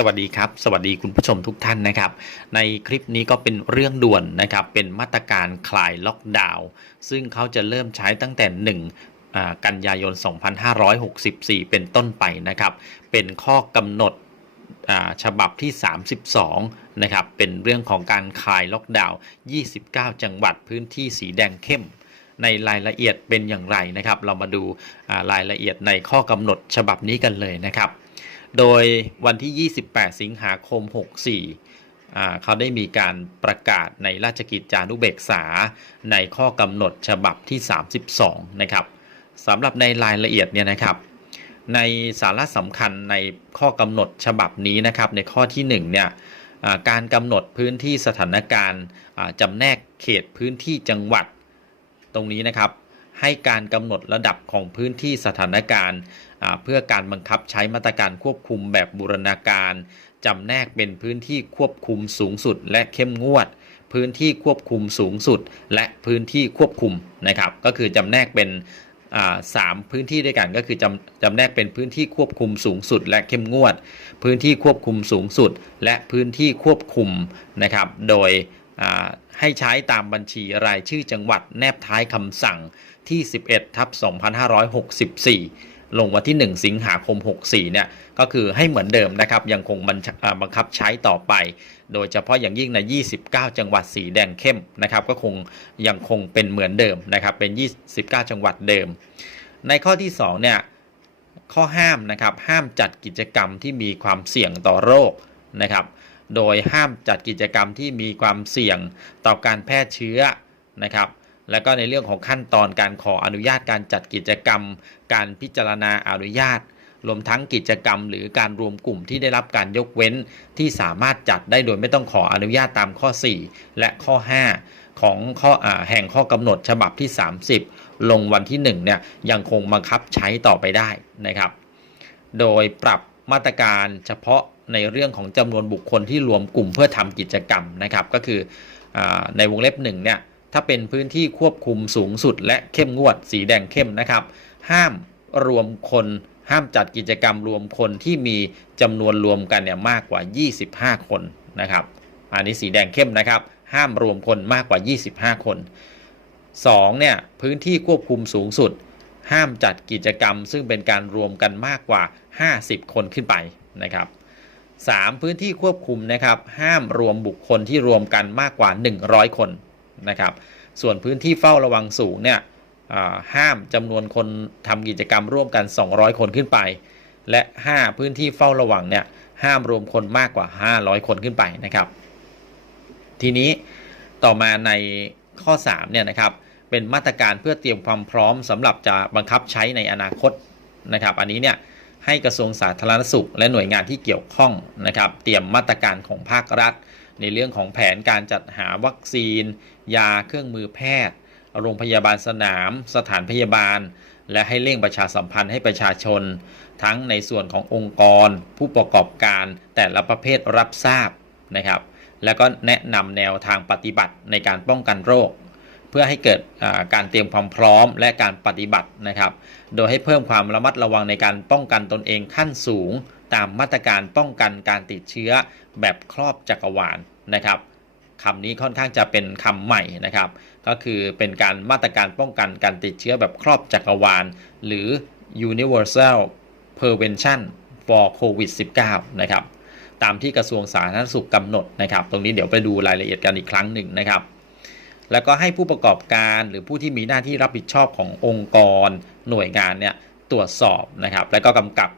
สวัสดีครับ สวัสดีคุณผู้ชมทุกท่านนะครับ ในคลิปนี้ก็เป็นเรื่องด่วนนะครับ เป็นมาตรการคลายล็อกดาวน์ซึ่งเขาจะเริ่มใช้ตั้งแต่1อ่ากันยายน 2564 เป็นต้นไปนะครับ เป็นข้อกำหนดฉบับที่ 32 นะครับ เป็นเรื่องของการคลายล็อกดาวน์ 29 จังหวัดพื้นที่สีแดงเข้มในรายละเอียดเป็นอย่างไรนะครับ เรามาดูารายละเอียดในข้อกำหนดฉบับนี้กันเลยนะครับ โดยวันที่ 28 สิงหาคม 64 เขาได้มีการประกาศในราชกิจจานุเบกษาในข้อกำหนดฉบับที่ 32 นะครับสำหรับในรายละเอียดเนี่ยนะครับ ในสาระสำคัญในข้อกำหนดฉบับนี้นะครับในข้อที่ 1 เนี่ยการกำหนดพื้นที่สถานการณ์จำแนกเขตพื้นที่จังหวัดตรงนี้นะครับ ให้การกำหนดระดับของพื้นที่สถานการณ์เพื่อการบังคับใช้มาตรการควบคุมแบบบูรณาการจำแนกเป็นพื้นที่ควบคุมสูงสุด และเข้มงวด พื้นที่ควบคุมสูงสุด และพื้นที่ควบคุมนะครับ ก็คือจำแนกเป็นสามพื้นที่ด้วยกันก็คือจำจำแนกเป็นพื้นที่ควบคุมสูงสุด และเข้มงวด พื้นที่ควบคุมสูงสุด และพื้นที่ควบคุมนะครับ โดย ให้ใช้ตามบัญชีรายชื่อจังหวัดแนบท้ายคำสั่งที่ 11ทับ2564 ลงวันที่ 1 สิงหาคม 64 เนี่ย ก็คือให้เหมือนเดิมนะครับ ยังคงบัญชอ่าบังคับใช้ต่อไป โดยเฉพาะอย่างยิ่งใน 29 จังหวัดสีแดงเข้มนะครับ ก็คงยังคงเป็นเหมือนเดิมนะครับ เป็น 29 จังหวัดเดิม ในข้อที่ 2 เนี่ย ข้อห้ามนะครับ ห้ามจัดกิจกรรมที่มีความเสี่ยงต่อโรคนะครับ โดยห้ามจัดกิจกรรมที่มีความเสี่ยงต่อการแพร่เชื้อนะครับแล้วก็ในเรื่องของขั้นตอนการขออนุญาตการจัดกิจกรรม การพิจารณาอนุญาต รวมทั้งกิจกรรม หรือการรวมกลุ่มที่ได้รับการยกเว้น ที่สามารถจัดได้โดยไม่ต้องขออนุญาตตามข้อ 4 และข้อ 5 ของข้ออแห่งข้อกำหนดฉบับที่ 30 ลงวันที่1เนี่ยยังคงบังคับใช้ต่อไปได้นะครับ โดยปรับมาตรการเฉพาะ ในเรื่องของจำนวนบุคคลที่รวมกลุ่มเพื่อทำกิจกรรมนะครับ ก็คืออในวงเล็บ1เนี่ยถ้าเป็นพื้นที่ควบคุมสูงสุด และเข้มงวดสีแดงเข้มนะครับ ห้ามรวมคนห้ามจัดกิจกรรมรวมคนที่มีจำนวนรวมกันเนี่ยมากกว่า 25 คนนะครับ อันนี้สีแดงเข้มนะครับ ห้ามรวมคนมากกว่า 25 คน2เนี่ยพื้นที่ควบคุมสูงสุด ห้ามจัดกิจกรรม ซึ่งเป็นการรวมกันมากกว่า 50 คนขึ้นไปนะครับ 3. พื้นที่ควบคุมนะครับห้ามรวมบุคคลที่รวมกันมากกว่า 100 คนนะครับส่วนพื้นที่เฝ้าระวังสูงเนี่ยห้ามจำนวนคนทำกิจกรรมร่วมกัน 200 คนขึ้นไป และ 5 พื้นที่เฝ้าระวังเนี่ยห้ามรวมคนมากกว่า 500 คนขึ้นไปนะครับ ทีนี้ต่อมาในข้อ3เนี่ยนะครับเป็นมาตรการเพื่อเตรียมความพร้อมสำหรับจะบังคับใช้ในอนาคตนะครับ อันนี้เนี่ย ให้กระทรวงสาธารณสุข และหน่วยงานที่เกี่ยวข้องนะครับ เตรียมมาตรการของภาครัฐ ในเรื่องของแผนการจัดหาวัคซีน ยาเครื่องมือแพทย์ โรงพยาบาลสนาม สถานพยาบาล และให้เร่งประชาสัมพันธ์ให้ประชาชน ทั้งในส่วนขององค์กร ผู้ประกอบการแต่ละประเภทรับทราบนะครับ แล้วก็แนะนำแนวทางปฏิบัติในการป้องกันโรค เพื่อให้เกิดการเตรียมความพร้อมและการปฏิบัตินะครับ โดยให้เพิ่มความระมัดระวังในการป้องกันตนเองขั้นสูง ตามมาตรการป้องกันการติดเชื้อแบบครอบจักรวาลนะครับคำนี้ค่อนข้างจะเป็นคำใหม่นะครับ ก็คือเป็นการมาตรการป้องกันการติดเชื้อแบบครอบจักรวาล หรือ universal prevention for covid 19นะครับ ตามที่กระทรวงสาธารณสุขกำหนดนะครับ ตรงนี้เดี๋ยวไปดูรายละเอียดกันอีกครั้งหนึ่งนะครับ แล้วก็ให้ผู้ประกอบการหรือผู้ที่มีหน้าที่รับผิดชอบขององค์กร หน่วยงานเนี่ยตรวจสอบนะครับ แล้วก็กำกับ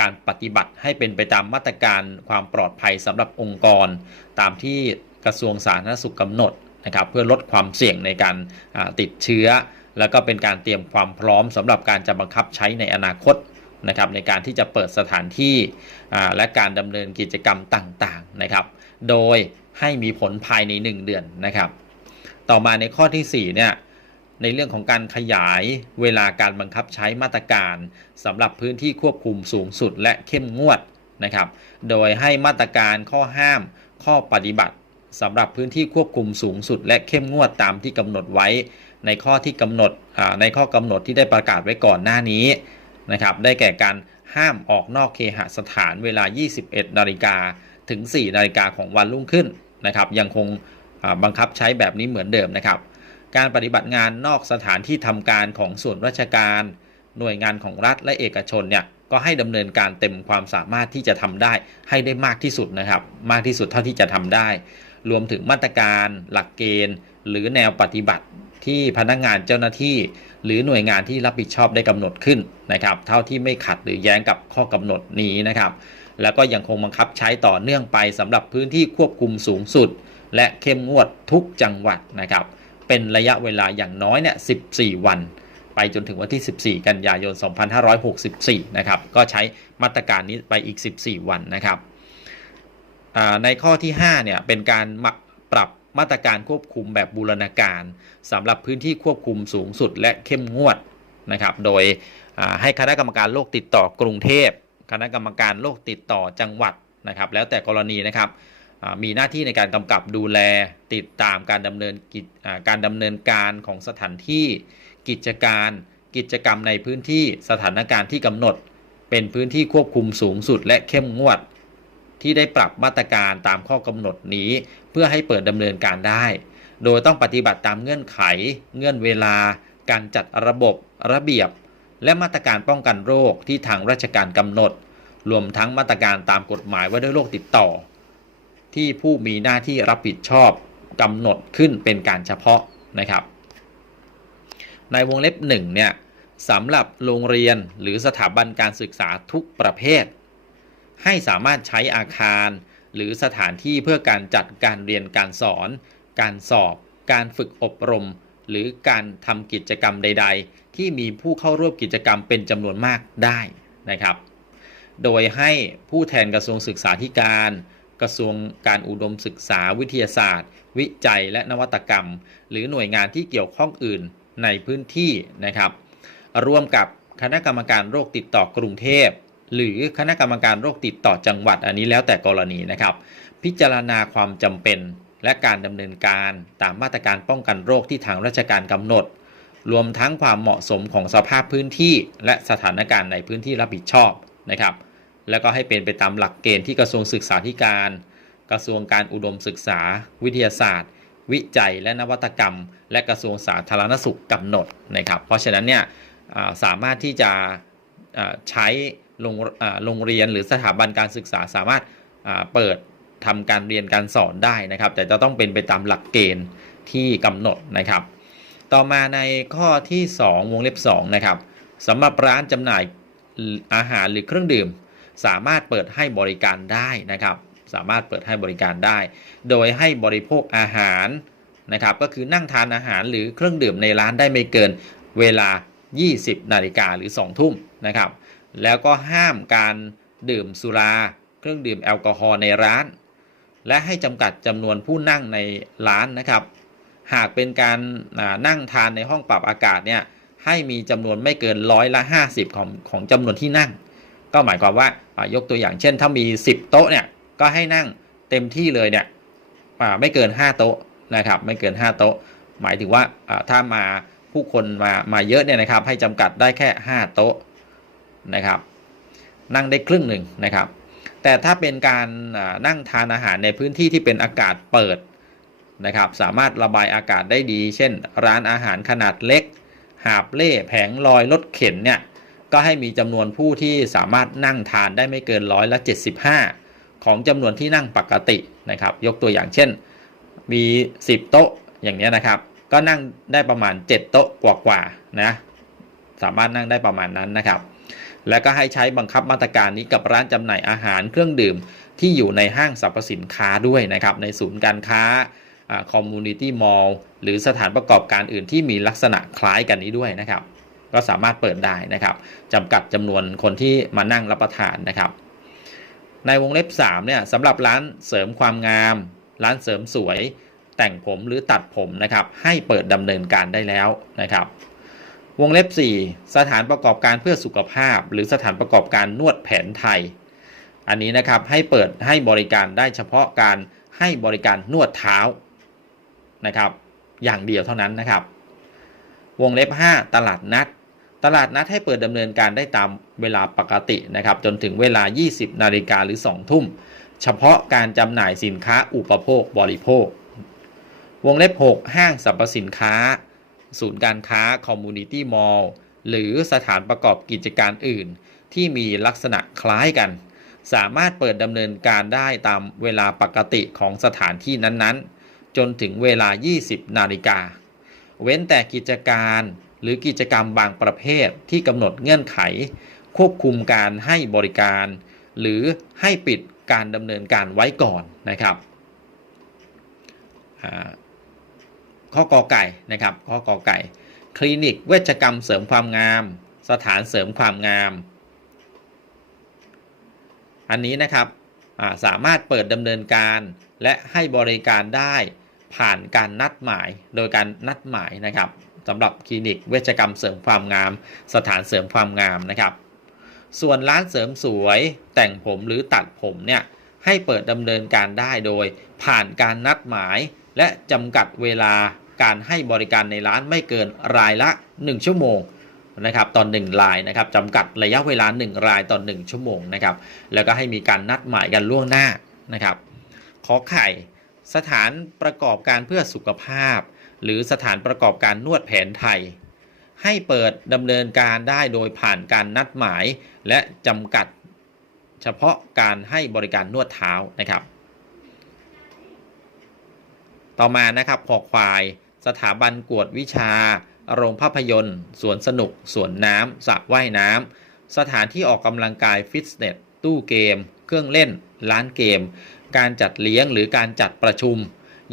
การปฏิบัติให้เป็นไปตามมาตรการความปลอดภัยสำหรับองค์กร ตามที่กระทรวงสาธารณสุขกำหนดนะครับ เพื่อลดความเสี่ยงในการติดเชื้อ แล้วก็เป็นการเตรียมความพร้อมสำหรับการจะบังคับใช้ในอนาคตนะครับในการที่จะเปิดสถานที่และการดำเนินกิจกรรมต่างๆนะครับ โดยให้มีผลภายใน 1 เดือนนะครับ ต่อมาในข้อที่ 4 เนี่ยในเรื่องของการขยายเวลาการบังคับใช้มาตรการสำหรับพื้นที่ควบคุมสูงสุดและเข้มงวดนะครับ โดยให้มาตรการข้อห้าม ข้อปฏิบัติสำหรับพื้นที่ควบคุมสูงสุด และเข้มงวดตามที่กำหนดไว้ ในข้อที่กำหนดในข้อกำหนดที่ได้ประกาศไว้ก่อนหน้านี้นะครับ ได้แก่การห้ามออกนอกเคหสถานเวลา 21 นาฬิกาถึง 4 นาฬิกาของวันรุ่งขึ้นนะครับ ยังคง บังคับใช้แบบนี้เหมือนเดิมนะครับ การปฏิบัติงานนอกสถานที่ทำการของส่วนราชการ หน่วยงานของรัฐและเอกชนเนี่ยก็ให้ดำเนินการเต็มความสามารถที่จะทำได้ ให้ได้มากที่สุดนะครับ มากที่สุดเท่าที่จะทำได้ รวมถึงมาตรการหลักเกณฑ์ หรือแนวปฏิบัติที่พนักงานเจ้าหน้าที่ หรือหน่วยงานที่รับผิดชอบได้กำหนดขึ้นนะครับ เท่าที่ไม่ขัดหรือแย้งกับข้อกำหนดนี้นะครับ แล้วก็ยังคงบังคับใช้ต่อเนื่องไปสำหรับพื้นที่ควบคุมสูงสุด และเข้มงวดทุกจังหวัดนะครับ เป็นระยะเวลาอย่างน้อยเนี่ย 14 วัน ไปจนถึงวันที่ 14 กันยายน 2564 นะครับ ก็ใช้มาตรการนี้ไปอีก 14 วันนะครับ ในข้อที่ 5 เนี่ย เป็นการปรับมาตรการควบคุมแบบบูรณาการสำหรับพื้นที่ควบคุมสูงสุดและเข้มงวดนะครับ โดยให้คณะกรรมการโรคติดต่อกรุงเทพ คณะกรรมการโรคติดต่อจังหวัดนะครับ แล้วแต่กรณีนะครับ มีหน้าที่ในการกำกับดูแลติดตามการดำเนินกิจอ่าการดำเนินการของสถานที่ กิจการกิจกรรมในพื้นที่สถานการณ์ที่กำหนด เป็นพื้นที่ควบคุมสูงสุดและเข้มงวด ที่ได้ปรับมาตรการตามข้อกำหนดนี้ เพื่อให้เปิดดำเนินการได้ โดยต้องปฏิบัติตามเงื่อนไข เงื่อนเวลา การจัดระบบ ระเบียบ และมาตรการป้องกันโรคที่ทางราชการกำหนด รวมทั้งมาตรการตามกฎหมายว่าด้วยโรคติดต่อ ที่ผู้มีหน้าที่รับผิดชอบกำหนดขึ้นเป็นการเฉพาะนะครับ ในวงเล็บ1เนี่ยสำหรับโรงเรียนหรือสถาบันการศึกษาทุกประเภท ให้สามารถใช้อาคาร หรือสถานที่เพื่อการจัดการเรียนการสอน การสอบ การฝึกอบรม หรือการทำกิจกรรมใด ๆ ที่มีผู้เข้าร่วมกิจกรรมเป็นจำนวนมากได้นะครับ โดยให้ผู้แทนกระทรวงศึกษาธิการ กระทรวงการอุดมศึกษาวิทยาศาสตร์ วิจัยและนวัตกรรม หรือหน่วยงานที่เกี่ยวข้องอื่นในพื้นที่นะครับร่วมกับคณะกรรมการโรคติดต่อกรุงเทพ หรือคณะกรรมการโรคติดต่อจังหวัดอันนี้แล้วแต่กรณีนะครับ พิจารณาความจำเป็นและการดำเนินการตามมาตรการป้องกันโรคที่ทางราชการกำหนด รวมทั้งความเหมาะสมของสภาพพื้นที่ และสถานการณ์ในพื้นที่รับผิดชอบนะครับ แล้วก็ให้เป็นไปตามหลักเกณฑ์ที่กระทรวงศึกษาธิการ กระทรวงการอุดมศึกษา วิทยาศาสตร์ วิจัยและนวัตกรรม และกระทรวงสาธารณสุขกำหนดนะครับเพราะฉะนั้นเนี่ยสามารถที่จะใช้โรงโรงเรียนหรือสถาบันการศึกษาสามารถเปิดทำการเรียนการสอนได้นะครับ แต่จะต้องเป็นไปตามหลักเกณฑ์ที่กำหนดนะครับ ต่อมาในข้อที่ 2 วงเล็บ2นะครับสำหรับร้านจำหน่ายอาหารหรือเครื่องดื่ม สามารถเปิดให้บริการได้นะครับ สามารถเปิดให้บริการได้ โดยให้บริโภคอาหารนะครับ ก็คือนั่งทานอาหารหรือเครื่องดื่มในร้านได้ไม่เกินเวลา 20 นาฬิกาหรือ 2 ทุ่มนะครับ แล้วก็ห้ามการดื่มสุรา เครื่องดื่มแอลกอฮอล์ในร้าน และให้จำกัดจำนวนผู้นั่งในร้านนะครับ หากเป็นการนั่งทานในห้องปรับอากาศเนี่ยให้มีจำนวนไม่เกินร้อยละ 50 ของของจำนวนที่นั่ง ก็หมายความว่ายกตัวอย่างเช่น ถ้ามี 10 โต๊ะเนี่ยก็ให้นั่งเต็มที่เลยเนี่ยไม่เกิน 5 โต๊ะนะครับ ไม่เกิน 5 โต๊ะ หมายถึงว่าถ้ามาผู้คนมามาเยอะเนี่ยนะครับ ให้จำกัดได้แค่ 5 โต๊ะนะครับ นั่งได้ครึ่งหนึ่งนะครับ แต่ถ้าเป็นการนั่งทานอาหารในพื้นที่ที่เป็นอากาศเปิดนะครับ สามารถระบายอากาศได้ดี เช่น ร้านอาหารขนาดเล็ก หาบเล่แผงลอยรถเข็นเนี่ย ก็ให้มีจำนวนผู้ที่สามารถนั่งทานได้ไม่เกินร้อยละ75 ของจำนวนที่นั่งปกตินะครับ ยกตัวอย่างเช่น มี 10 โต๊ะอย่างนี้ยนะครับ ก็นั่งได้ประมาณ 7 โต๊ะกว่าๆนะสามารถนั่งได้ประมาณนั้นนะครับ แล้วก็ให้ใช้บังคับมาตรการนี้กับร้านจำหน่ายอาหารเครื่องดื่มที่อยู่ในห้างสรรพสินค้าด้วยนะครับ ในศูนย์การค้าคอมมูนิตี้มอลล์หรือสถานประกอบการอื่นที่มีลักษณะคล้ายกันนี้ด้วยนะครับ ก็สามารถเปิดได้นะครับจำกัดจำนวนคนที่มานั่งรับประทานนะครับ ในวงเล็บ3เนี่ยสำหรับร้านเสริมความงาม ร้านเสริมสวย แต่งผมหรือตัดผมนะครับ ให้เปิดดำเนินการได้แล้วนะครับ วงเล็บ 4 สถานประกอบการเพื่อสุขภาพ หรือสถานประกอบการนวดแผนไทย อันนี้นะครับให้เปิดให้บริการได้เฉพาะการให้บริการนวดเท้านะครับ อย่างเดียวเท่านั้นนะครับ วงเล็บ 5 ตลาดนัด ตลาดนัดให้เปิดดำเนินการได้ตามเวลาปกตินะครับ จนถึงเวลา 20 นาฬิกาหรือ 2 ทุ่ม เฉพาะการจำหน่ายสินค้าอุปโภคบริโภค วงเล็บ 6 ห้างสรรพสินค้า ศูนย์การค้าคอมมูนิตี้มอลล์หรือสถานประกอบกิจการอื่น ที่มีลักษณะคล้ายกัน สามารถเปิดดำเนินการได้ตามเวลาปกติของสถานที่นั้นๆ จนถึงเวลา 20 นาฬิกา เว้นแต่กิจการ หรือกิจกรรมบางประเภทที่กำหนดเงื่อนไข ควบคุมการให้บริการ หรือให้ปิดการดำเนินการไว้ก่อนนะครับข้อกอไก่นะครับข้อกอไก่ คลินิกเวชกรรมเสริมความงาม สถานเสริมความงาม อันนี้นะครับสามารถเปิดดำเนินการและให้บริการได้ผ่านการนัดหมายโดยการนัดหมายนะครับ สำหรับคลินิกเวชกรรมเสริมความงาม สถานเสริมความงามนะครับ ส่วนร้านเสริมสวยแต่งผมหรือตัดผมเนี่ยให้เปิดดำเนินการได้โดย ผ่านการนัดหมาย และจำกัดเวลาการให้บริการในร้านไม่เกินรายละ 1 ชั่วโมงนะครับตอน1รายนะครับจำกัดระยะเวลา 1 รายต่อ1ชั่วโมงนะครับแล้วก็ให้มีการนัดหมายกันล่วงหน้านะครับขอไข่สถานประกอบการเพื่อสุขภาพ หรือสถานประกอบการนวดแผนไทย ให้เปิดดำเนินการได้โดยผ่านการนัดหมาย และจำกัดเฉพาะการให้บริการนวดเท้านะครับ ต่อมานะครับขอควาย สถาบันกวดวิชา โรงภาพยนตร์ สวนสนุก สวนน้ำสระว่ายน้ำ สถานที่ออกกำลังกายฟิตเนส ตู้เกม เครื่องเล่น ร้านเกม การจัดเลี้ยงหรือการจัดประชุม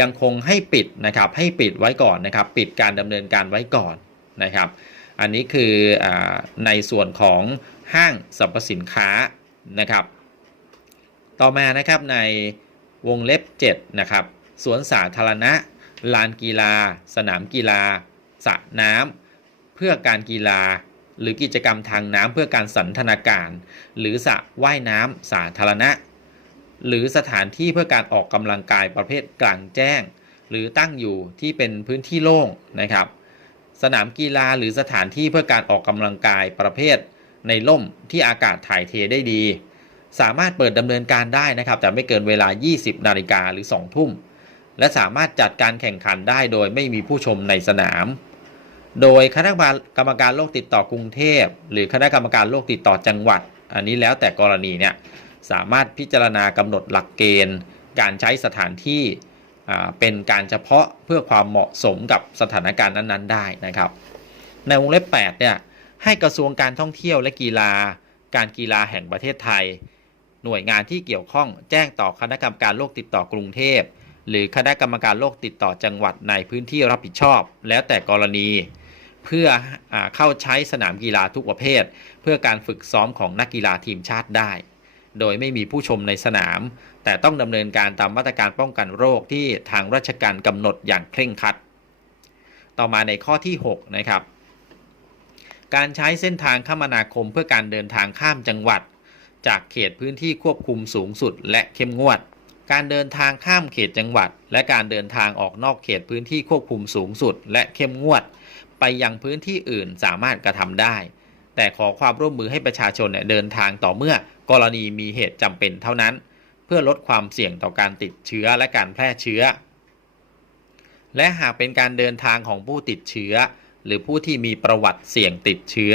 ยังคงให้ปิดนะครับให้ปิดไว้ก่อนนะครับ ปิดการดำเนินการไว้ก่อนนะครับ อันนี้คืออในส่วนของห้างสรรพสินค้านะครับ ต่อมานะครับในวงเล็บ7นะครับสวนสาธารณะ ลานกีฬา สนามกีฬาสระน้ำเพื่อการกีฬา หรือกิจกรรมทางน้ำเพื่อการสันทนาการ หรือสระว่ายน้ำสาธารณะ หรือสถานที่เพื่อการออกกำลังกายประเภทกลางแจ้ง หรือตั้งอยู่ที่เป็นพื้นที่โล่งนะครับ สนามกีฬาหรือสถานที่เพื่อการออกกำลังกายประเภท ในร่มที่อากาศถ่ายเทได้ดี สามารถเปิดดำเนินการได้นะครับ แต่ไม่เกินเวลา 20 นาฬิกาหรือ 2 ทุ่ม และสามารถจัดการแข่งขันได้โดยไม่มีผู้ชมในสนาม โดยคณะกรรมการโรคติดต่อกรุงเทพ หรือคณะกรรมการโรคติดต่อจังหวัด อันนี้แล้วแต่กรณีเนี่ย สามารถพิจารณากำหนดหลักเกณฑ์ การใช้สถานที่เป็นการเฉพาะเพื่อความเหมาะสมกับสถานการณ์นั้นๆ ได้นะครับ ในวงเล็บ8เนี่ยให้กระทรวงการท่องเที่ยวและกีฬา การกีฬาแห่งประเทศไทย หน่วยงานที่เกี่ยวข้องแจ้งต่อคณะกรรมการโรคติดต่อกรุงเทพ หรือคณะกรรมการโรคติดต่อจังหวัดในพื้นที่รับผิดชอบ แล้วแต่กรณี เพื่ออเข้าใช้สนามกีฬาทุกประเภท เพื่อการฝึกซ้อมของนักกีฬาทีมชาติได้ โดยไม่มีผู้ชมในสนาม แต่ต้องดำเนินการตามมาตรการป้องกันโรคที่ทางราชการกำหนดอย่างเคร่งครัด ต่อมาในข้อที่ 6 นะครับ การใช้เส้นทางคมนาคมเพื่อการเดินทางข้ามจังหวัด จากเขตพื้นที่ควบคุมสูงสุดและเข้มงวด การเดินทางข้ามเขตจังหวัด และการเดินทางออกนอกเขตพื้นที่ควบคุมสูงสุด และเข้มงวด ไปยังพื้นที่อื่นสามารถกระทำได้ แต่ขอความร่วมมือให้ประชาชนเนี่ยเดินทางต่อเมื่อ กรณีมีเหตุจำเป็นเท่านั้น เพื่อลดความเสี่ยงต่อการติดเชื้อและการแพร่เชื้อ และหากเป็นการเดินทางของผู้ติดเชื้อ หรือผู้ที่มีประวัติเสี่ยงติดเชื้อ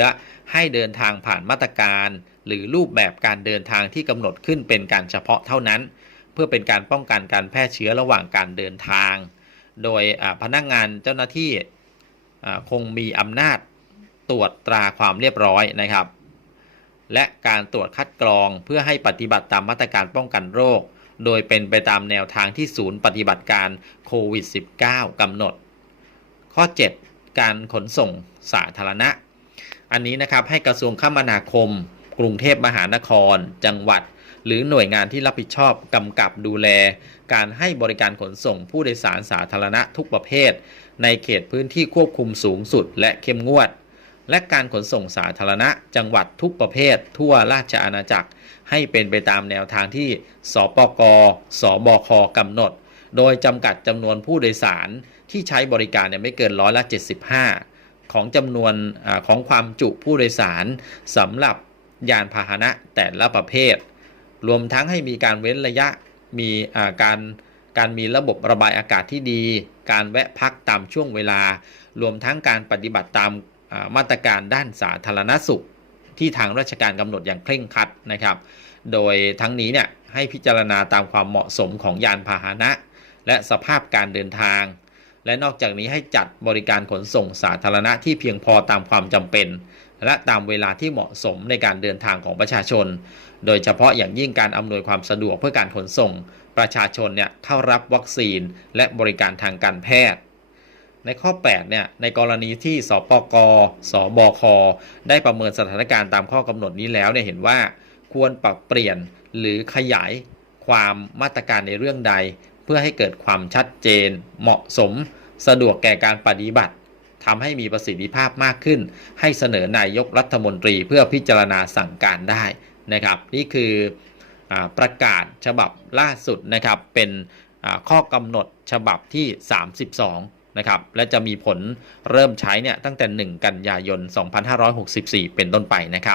ให้เดินทางผ่านมาตรการ หรือรูปแบบการเดินทางที่กำหนดขึ้นเป็นการเฉพาะเท่านั้น เพื่อเป็นการป้องกันการแพร่เชื้อระหว่างการเดินทาง โดยพนักงานเจ้าหน้าที่คงมีอำนาจตรวจตราความเรียบร้อยนะครับ และการตรวจคัดกรองเพื่อให้ปฏิบัติตามมาตรการป้องกันโรค โดยเป็นไปตามแนวทางที่ศูนย์ปฏิบัติการโควิด -19 กำหนด ข้อ 7 การขนส่งสาธารณะ อันนี้นะครับให้กระทรวงคมนาคม กรุงเทพมหานคร จังหวัด หรือหน่วยงานที่รับผิดชอบกำกับดูแล การให้บริการขนส่งผู้โดยสารสาธารณะทุกประเภท ในเขตพื้นที่ควบคุมสูงสุดและเข้มงวด และการขนส่งสาธารณะจังหวัดทุกประเภท ทั่วราชอาณาจักร ให้เป็นไปตามแนวทางที่สปกสบคกำหนด โดยจำกัดจำนวนผู้โดยสารที่ใช้บริการเนี่ยไม่เกินร้อยละ 75 ของจำนวนอของความจุผู้โดยสารสำหรับยานพาหนะแต่ละประเภท รวมทั้งให้มีการเว้นระยะมีการการมีระบบระบายอากาศที่ดี การแวะพักตามช่วงเวลา รวมทั้งการปฏิบัติตาม มาตรการด้านสาธารณสุข ที่ทางราชการกำหนดอย่างเคร่งครัดนะครับ โดยทั้งนี้เนี่ยให้พิจารณาตามความเหมาะสมของยานพาหนะ และสภาพการเดินทาง และนอกจากนี้ให้จัดบริการขนส่งสาธารณะที่เพียงพอตามความจำเป็น และตามเวลาที่เหมาะสมในการเดินทางของประชาชน โดยเฉพาะอย่างยิ่งการอำนวยความสะดวกเพื่อการขนส่ง ประชาชนเนี่ยเข้ารับวัคซีน และบริการทางการแพทย์ ในข้อ 8 เนี่ย ในกรณีที่สปกสบค ได้ประเมินสถานการณ์ตามข้อกำหนดนี้แล้วเนี่ยเห็นว่าควรปรับเปลี่ยนหรือขยายความมาตรการในเรื่องใด เพื่อให้เกิดความชัดเจน เหมาะสม สะดวกแก่การปฏิบัติทำให้มีประสิทธิภาพมากขึ้น ให้เสนอนายกรัฐมนตรีเพื่อพิจารณาสั่งการได้นะครับ นี่คืออประกาศฉบับล่าสุดนะครับเป็นข้อกำหนดฉบับที่ 32 นะครับและจะมีผลเริ่มใช้เนี่ยตั้งแต่ 1 กันยายน 2564 เป็นต้นไปนะครับ